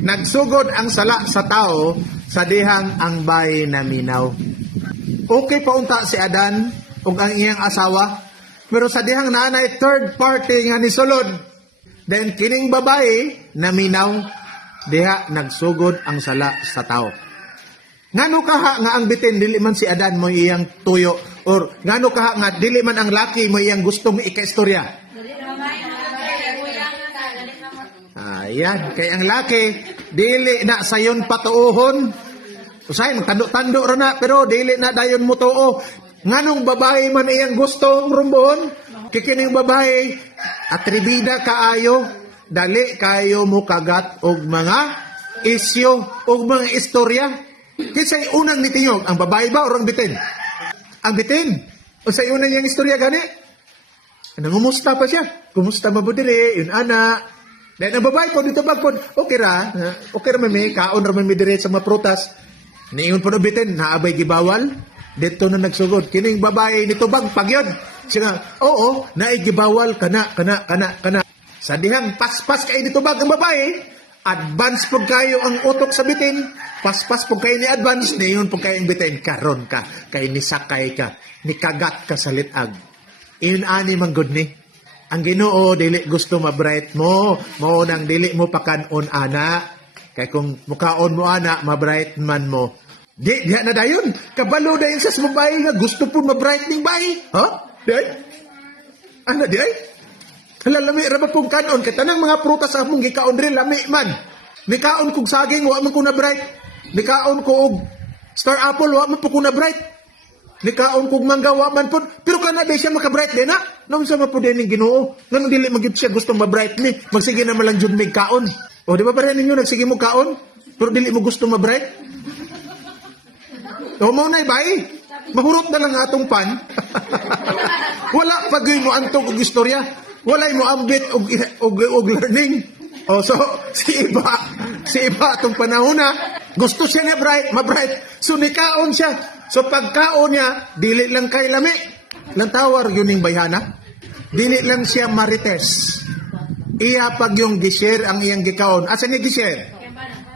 Nagsugod ang sala sa tao sa dihang ang bay naminaw. Okay pa unta si Adan ug ang iyang asawa, pero sa dihang naanay third party nga nisulod, then kining babae naminaw, diha nagsugod ang sala sa tao. Ngano kaha nga ang bitin dili man si Adan mo iyang tuyo, or ngano kaha nga dili man ang laki mo iyang gustong ikaistorya? Ayan, kay ang laki dili na sayon patuohon. Usay magtando-tando ra na pero dili na dayon mo tuo. Nganong babae man iyang gustong rumbohon? Kikining babae atribida kaayo, dali kayo mo kagat og mga isyu og mga istorya. Kisay unang nitingog, ang babae ba o ang bitin? Ang bitin. Usay unang yang istorya gani? Nangumusta pa siya? Kumusta mabudiri? Yun ana. Dahil ang babae po, dito bagpon, okay ra mami, kaon ra mami dire sa mga prutas. Niingon po bitin, naabay gibawal, dito na nagsugod. Kining babae nito bag, pagyod. Siya nga, oo, naigibawal, kana. Sa dihang, paspas kayo dito bag ang babae, advance po kayo ang utok sa bitin, paspas po kayo ni advance, niyon po kayo ang bitin, karon ka, kay nisakay ka, nikagat ka sa litag. Iyon ani manggod ni. Ang Ginoo dili gusto mabright mo nang dili mo pakanon ana. Kay kung mukaon mo ana, mabright man mo. Di na dayon. Kabalo dayon sa babae nga gusto po mabright ning bayi. Ha? Di? Ano di ay? Halalami ra ba pong kanon kay tanang mga prutas sa among gikaon diri lami man. Mikaon kog saging wa man ko na bright. Mikaon ko og star apple wa man po ko na bright. Nikaon kog mangga wa man pod, pero kana ba siya maka-bright din na? Nung sa mapod din Ginoo, nganong dili magyud siya gusto ma-bright ni, magsige na malang jud mig kaon. O di ba pare ninyo nagsige mo kaon, pero dili mo gusto ma-bright? O mo nay bay, mahurot na lang atong pan. Wala pagyoy mo antog og istorya, walay mo ambit og learning. O so si iba atong panahon na gusto siya na ma-bright, so nikaon siya. So pagkaon niya, dili lang kay lami. Lantawar yun yung bayhana. Dili lang siya marites. Iya pag yung gishare ang iyang gikaon. Asa ni gishare?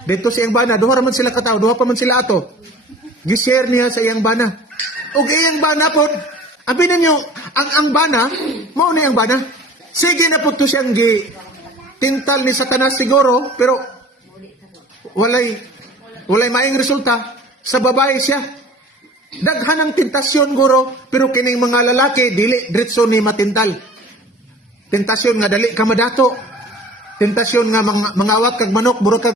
Dito sa iyang bana. Duha man sila kataw. Duha pa man sila ato. Gishare niya sa iyang bana. O iyang bana po. Abi ninyo, ang bana, mao na iyang bana. Sige na po to siyang tintal ni Satanas siguro, pero walay maayong resulta. Sa babae siya. Daghan ang tentasyon guro, pero kining mga lalaki dili diretso ni matintal. Tentasyon nga dali ka madato. Tentasyon nga mangawat kag manok, burok kag